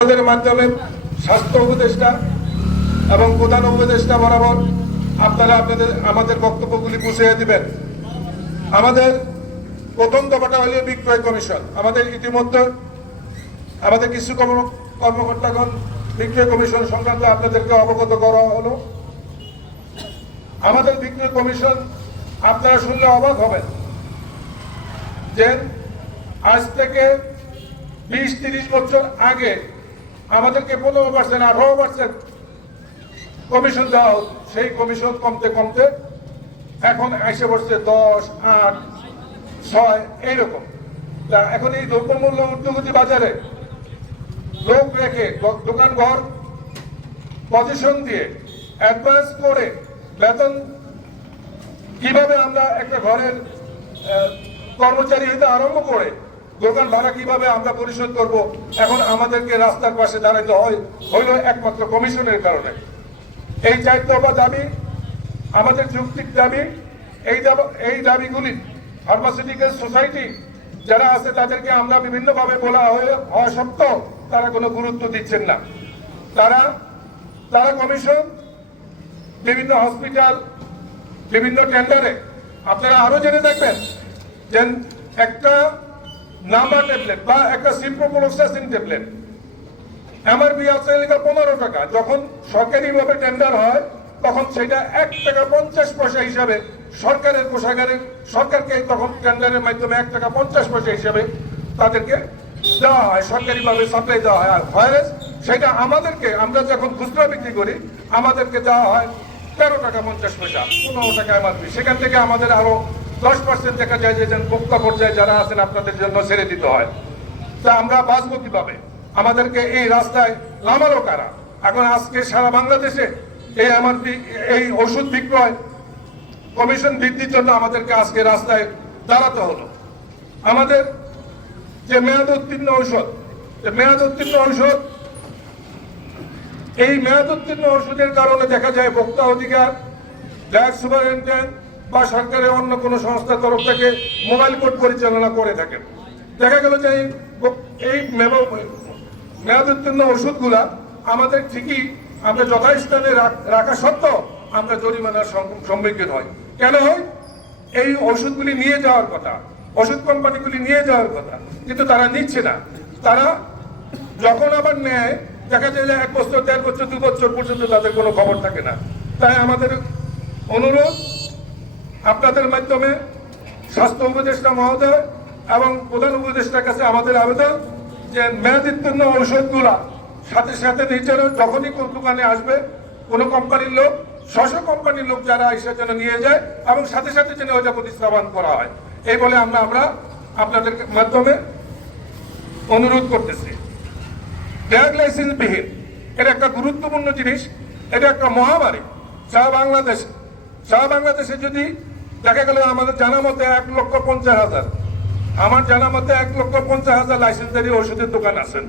আমাদের মাধ্যমে স্বাস্থ্য উপদেষ্টা এবং প্রধান উপদেষ্টা বরাবর আপনারা আপনাদের, আমাদের বক্তব্যগুলি বুঝিয়ে দিবেন। আমাদের প্রথম দফাটা হলো বিক্রয় কমিশন। আমাদের ইতিমধ্যে আমাদের কিছু কর্ম- কর্মকর্তাগণ বিক্রয় কমিশন সংক্রান্ত আপনাদেরকে অবগত করা হলো। আমাদের বিক্রয় কমিশন আপনারা শুনলে অবাক হবেন যে আজ থেকে বিশ, তিরিশ বছর আগে আমাদেরকে পনেরো পার্সেন্ট, আঠারো পার্সেন্ট কমিশন দেওয়া হতো সেই কমিশন কমতে কমতে এখন এসে বসছে দশ, আট, ছয়, এইরকম। তা এখন এই দ্রব্যমূল্য ঊর্ধ্বগতি বাজারে লোক রেখে দোকান ঘর পজিশন দিয়ে অ্যাডভান্স করে বেতন কীভাবে আমরা একটা ঘরের কর্মচারী হইতে আরম্ভ করে দোকান ভাড়া কীভাবে আমরা পরিশোধ করব? এখন আমাদেরকে রাস্তার পাশে দাঁড়াইতে হয়, হইল একমাত্র কমিশনের কারণে। এই চার দফা দাবি, আমাদের যৌক্তিক দাবি, এই এই দাবিগুলি ফার্মাসিউটিক্যাল সোসাইটি যারা আছে তাদেরকে আমরা বিভিন্নভাবে বলা হয়ে, হওয়া সত্ত্বেও তারা কোনো গুরুত্ব দিচ্ছেন না। তারা তারা কমিশন, বিভিন্ন হসপিটাল বিভিন্ন টেন্ডারে আপনারা আরও জেনে দেখবেন যে একটা নাম্বার ট্যাবলেট বা একটা সিম্পোপ্লোক্সাসিন ট্যাবলেট এমআরপি আছে লেখা পনেরো টাকা। যখন সরকারিভাবে টেন্ডার হয়, তখন সেটা এক টাকা পঞ্চাশ পয়সা হিসাবে সরকারের কোষাগারের সরকারকে তখন টেন্ডারের মাধ্যমে এক টাকা পঞ্চাশ পয়সা হিসাবে তাদেরকে দেওয়া হয়, সরকারিভাবে সাপ্লাই দেওয়া হয়। আর ভাইরাস সেটা আমাদেরকে, আমরা যখন খুচরা বিক্রি করি, আমাদেরকে দেওয়া হয় তেরো টাকা পঞ্চাশ পয়সা, পনেরো টাকা এমআরপি সেখান থেকে আমাদের আরও দশ পার্সেন্ট দেখা যায় যে ভোক্তা পর্যায়ে যারা আছেন আপনাদের জন্য ছেড়ে দিতে হয়। তা আমরা বাঁচবো কীভাবে? আমাদেরকে এই রাস্তায় নামালো কারা? এখন আজকে সারা বাংলাদেশে এই আমার এই ওষুধ বিক্রয় কমিশন বৃদ্ধির জন্য আমাদেরকে আজকে রাস্তায় দাঁড়াতে হলো। আমাদের যে মেয়াদ উত্তীর্ণ ঔষধ মেয়াদ উত্তীর্ণ ঔষধ, এই মেয়াদ উত্তীর্ণ ওষুধের কারণে দেখা যায় ভোক্তা অধিকার ডাক সুপারিনটেন্ডেন্ট বা সরকারের অন্য কোনো সংস্থার তরফ থেকে মোবাইল কোর্ট পরিচালনা করে থাকেন। দেখা গেল যে এই ভোক- এই মেব- মেয়াদ ওষুধগুলা আমাদের ঠিকই আমরা যথাস্থানে রাখ- সত্ত্বেও আমরা জরিমানার সম- সম্মুখীন হই কেন হয়? এই ওষুধগুলি নিয়ে যাওয়ার কথা, ওষুধ কোম্পানিগুলি নিয়ে যাওয়ার কথা, কিন্তু তারা নিচ্ছে না। তারা যখন আবার নেয়, দেখা যায় যে এক বছর, দেড় বছর, দু বছর পর্যন্ত তাদের কোনো খবর থাকে না। তাই আমাদের অনুরোধ আপনাদের মাধ্যমে স্বাস্থ্য উপদেষ্টা মহোদয় এবং প্রধান উপদেষ্টার কাছে আমাদের আবেদন যে মেয়াদোত্তীর্ণ ঔষধগুলা সাথে সাথে নিজেরও যখনই কোন দোকানে আসবে, কোনো কোম্পানির লোক, স্বশ কোম্পানির লোক যারা এসে যেন নিয়ে যায় এবং সাথে সাথে যেন ওইটা প্রতিস্থাপন করা হয়। এই বলে আমরা আমরা আপনাদের মাধ্যমে অনুরোধ করতেছি। ড্রাগ লাইসেন্স বিহীন, এটা একটা গুরুত্বপূর্ণ জিনিস, এটা একটা মহামারী। সারা বাংলাদেশ, সারা বাংলাদেশে যদি দেখা গেল আমাদের জানা মতে এক লক্ষ পঞ্চাশ হাজার। আমার জানা মতে এক লক্ষ পঞ্চাশ হাজার লাইসেন্সধারী ওষুধের দোকান আছেন।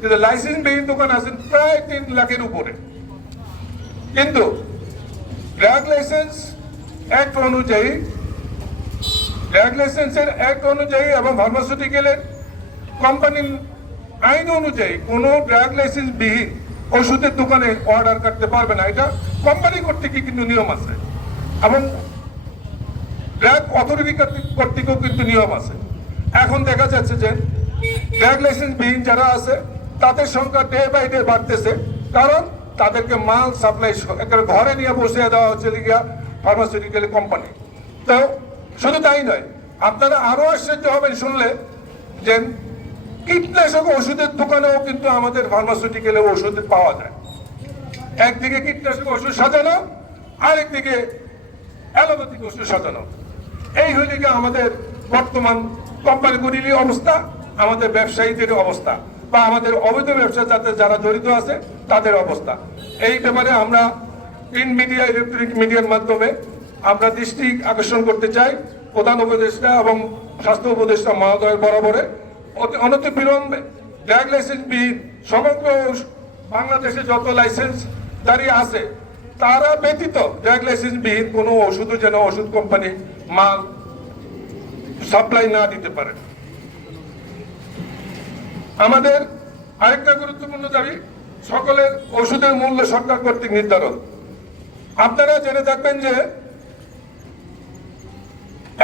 কিন্তু লাইসেন্স বিহীন দোকান আছেন প্রায় তিন লাখের উপরে। কিন্তু ড্রাগ লাইসেন্স অ্যাক্ট অনুযায়ী ড্রাগ লাইসেন্সের অ্যাক্ট অনুযায়ী এবং ফার্মাসিউটিক্যালের কোম্পানির আইন অনুযায়ী কোনো ড্রাগ লাইসেন্স বিহীন ওষুধের দোকানে অর্ডার করতে পারবে না। এটা কোম্পানি কর্তৃক কিন্তু নিয়ম আছে। এবং ড্রাগ অথরিটি কর্তৃকও কিন্তু নিয়ম আছে। এখন দেখা যাচ্ছে যে ড্রাগ লাইসেন্স বিহীন যারা আছে, তাদের সংখ্যা ডে বাই ডে বাড়তেছে, কারণ তাদেরকে মাল সাপ্লাই একেবারে ঘরে নিয়ে বসে দেওয়া হচ্ছে লিগিয়া ফার্মাসিউটিক্যাল কোম্পানি তো শুধু তাই নয়, আপনারা আরও আশ্চর্য হবেন শুনলে যে কীটনাশক ওষুধের দোকানেও কিন্তু আমাদের ফার্মাসিউটিক্যালে ওষুধ পাওয়া যায়। একদিকে কীটনাশক ওষুধ সাজানো, আরেকদিকে অ্যালোপ্যাথিক ওষুধ সাজানো। এই হইলে গিয়ে আমাদের বর্তমান কোম্পানিগুলির অবস্থা, আমাদের ব্যবসায়ীদের অবস্থা, বা আমাদের অবৈধ ব্যবসা যাতে যারা জড়িত আছে, তাদের অবস্থা। এই ব্যাপারে আমরা প্রিন্ট মিডিয়া ইলেকট্রনিক মিডিয়ার মাধ্যমে আমরা দৃষ্টি আকর্ষণ করতে চাই। প্রধান উপদেষ্টা এবং স্বাস্থ্য উপদেষ্টা মহোদয়ের বরাবরে। অনতি বিলম্বে ড্রাগ লাইসেন্স বিহীন সমগ্র বাংলাদেশে যত লাইসেন্স দাঁড়িয়ে আছে তারা ব্যতীত ড্রাগ লাইসেন্স বিহীন কোনো ওষুধও যেন ওষুধ কোম্পানি মাল সাপ্লাই না দিতে পারে। আমাদের আরেকটা গুরুত্বপূর্ণ দাবি, সকলের ওষুধের মূল্য সরকার কর্তৃক নির্ধারণ। আপনারা জেনে থাকবেন যে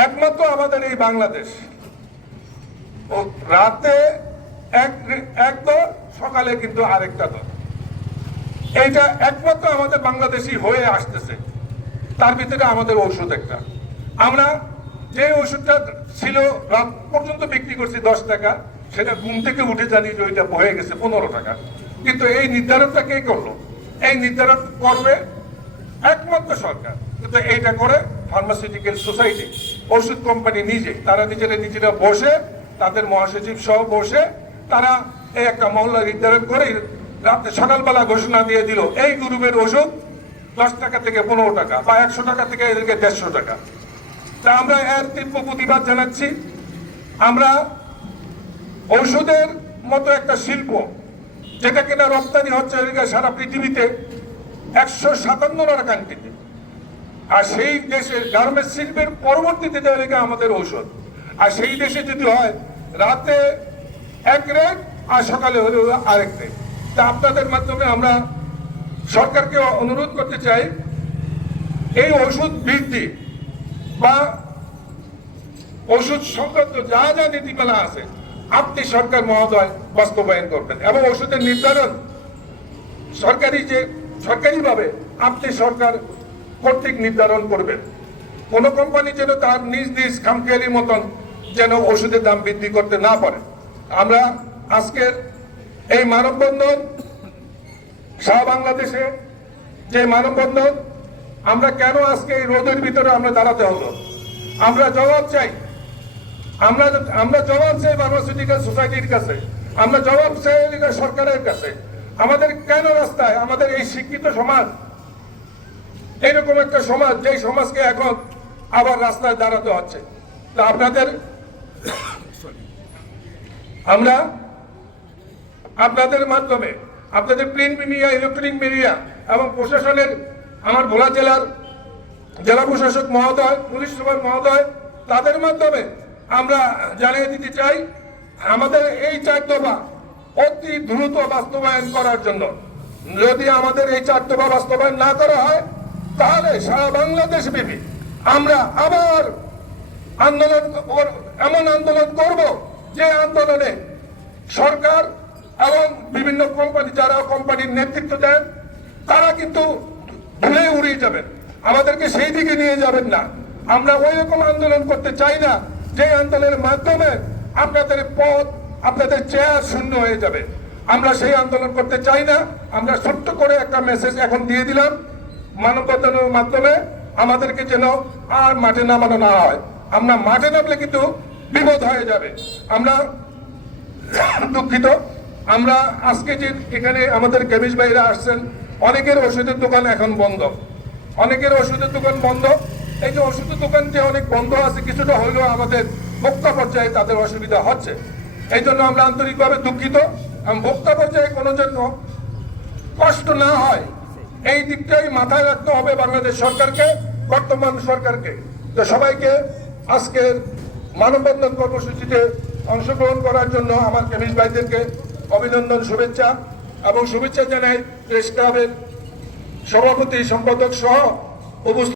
একমাত্র আমাদের এই বাংলাদেশ। রাতে এক এক দল সকালে কিন্তু আরেকটা দল। এইটা একমাত্র আমাদের বাংলাদেশি হয়ে আসতেছে। তার ভিতরে আমাদের ঔষধ একটা। আমরা যে ওষুধটা ছিল রাত পর্যন্ত বিক্রি করছি দশ টাকা, সেটা ঘুম থেকে উঠে জানি যে ওইটা হয়ে গেছে পনেরো টাকা। কিন্তু এই নির্ধারণটা কে করল? এই নির্ধারণ করবে একমাত্র সরকার। কিন্তু এইটা করে ফার্মাসিউটিক্যাল সোসাইটি ওষুধ কোম্পানি নিজে। তারা নিজেরা নিজেরা বসে, তাদের মহাসচিব সহ বসে, তারা এই একটা মহল্লা নির্ধারণ করে রাতে সকালবেলা ঘোষণা দিয়ে দিল, এই গ্রুপের ওষুধ দশ টাকা থেকে পনেরো টাকা বা একশো টাকা থেকে এদেরকে দেড়শো টাকা। তা আমরা এর তীব্র প্রতিবাদ জানাচ্ছি। আমরা ঔষধের মতো একটা শিল্প, যেটা কিনা রপ্তানি হচ্ছে সারা পৃথিবীতে একশো সাতান্নটা কান্ট্রিতে। আর সেই দেশের গার্মেন্টস শিল্পের পরবর্তীতে লেগে আমাদের ঔষধ। আর সেই দেশে যদি হয়, রাতে এক রেট আর সকালে হলে আরেক রেট তা আপনাদের মাধ্যমে আমরা সরকারকে অনুরোধ করতে চাই, এই ওষুধ বৃদ্ধি বা ওষুধ সংক্রান্ত যা যা নীতিমালা আছে, আপনি সরকার মহোদয় বাস্তবায়ন করবেন এবং ওষুধের নির্ধারণ সরকারি যে, সরকারিভাবে আপনি সরকার কর্তৃক নির্ধারণ করবেন। কোন কোম্পানি যেন তার নিজ নিজ খামখেয়ালির মতন যেন ওষুধের দাম বৃদ্ধি করতে না পারে। আমরা আজকের এই মানববন্ধন সারা বাংলাদেশে, যে মানববন্ধন, আমরা কেন আজকে এই রোদের ভিতরে আমরা দাঁড়াতে হলো? আমরা জবাব চাই। আমরা আমরা জবাব চাই ফার্মাসিউটিক্যাল সোসাইটির কাছে। আমরা জবাব চাই সরকারের কাছে। আমাদের কেন রাস্তায়, আমাদের এই শিক্ষিত সমাজ এইরকম একটা সমাজ যে সমাজকে এখন আবার রাস্তায় দাঁড়াতে হচ্ছে। তা আপনাদের, আমরা আপনাদের মাধ্যমে, আপনাদের প্রিন্ট মিডিয়া ইলেকট্রনিক মিডিয়া এবং প্রশাসনের, আমার ভোলা জেলার জেলা প্রশাসক মহোদয়, পুলিশ সুপার মহোদয়, তাদের মাধ্যমে আমরা জানিয়ে দিতে চাই, আমাদের এই চার দফা অতি দ্রুত বাস্তবায়ন করার জন্য। যদি আমাদের এই চার দফা বাস্তবায়ন না করা হয়, তাহলে সারা বাংলাদেশ ব্যাপী আমরা আবার আন্দোলন এমন আন্দোলন করব যে আন্দোলনে সরকার এবং বিভিন্ন কোম্পানি যারা কোম্পানির নেতৃত্ব দেন, তারা কিন্তু ভুলে উড়িয়ে যাবেন। আমাদেরকে সেই দিকে নিয়ে যাবেন না। আমরা ওই রকম আন্দোলন করতে চাই না, যে আন্দোলনের মাধ্যমে আপনাদের পদ আপনাদের চেয়ার শূন্য হয়ে যাবে। আমরা সেই আন্দোলন করতে চাই না। আমরা ছোট্ট করে একটা মেসেজ এখন দিয়ে দিলাম, মানববন্ধনের মাধ্যমে আমাদেরকে যেন আর মাঠে নামানো না হয়। আমরা মাঠে নামলে কিন্তু বিপদ হয়ে যাবে। আমরা দুঃখিত। আমরা আজকে যে এখানে আমাদের কেমিস ভাইরা আসছেন, অনেকের ওষুধের দোকান এখন বন্ধ। অনেকের ওষুধের দোকান বন্ধ। এই যে ওষুধের দোকান যে অনেক বন্ধ আছে, কিছুটা হলেও আমাদের ভোক্তা পর্যায়ে তাদের অসুবিধা হচ্ছে। এই জন্য আমরা আন্তরিকভাবে দুঃখিত। ভোক্তা পর্যায়ে কোনো জন্য কষ্ট না হয়। এই দিকটাই মাথায় রাখতে হবে বাংলাদেশ সরকারকে, বর্তমান সরকারকে তো সবাইকে আজকের মানববন্ধন কর্মসূচিতে অংশগ্রহণ করার জন্য আমার কেমিস ভাইদেরকে অভিনন্দন শুভেচ্ছা এবং শুভেচ্ছা জানাই প্রেস ক্লাবের সভাপতি সম্পাদক সহ উপস্থিত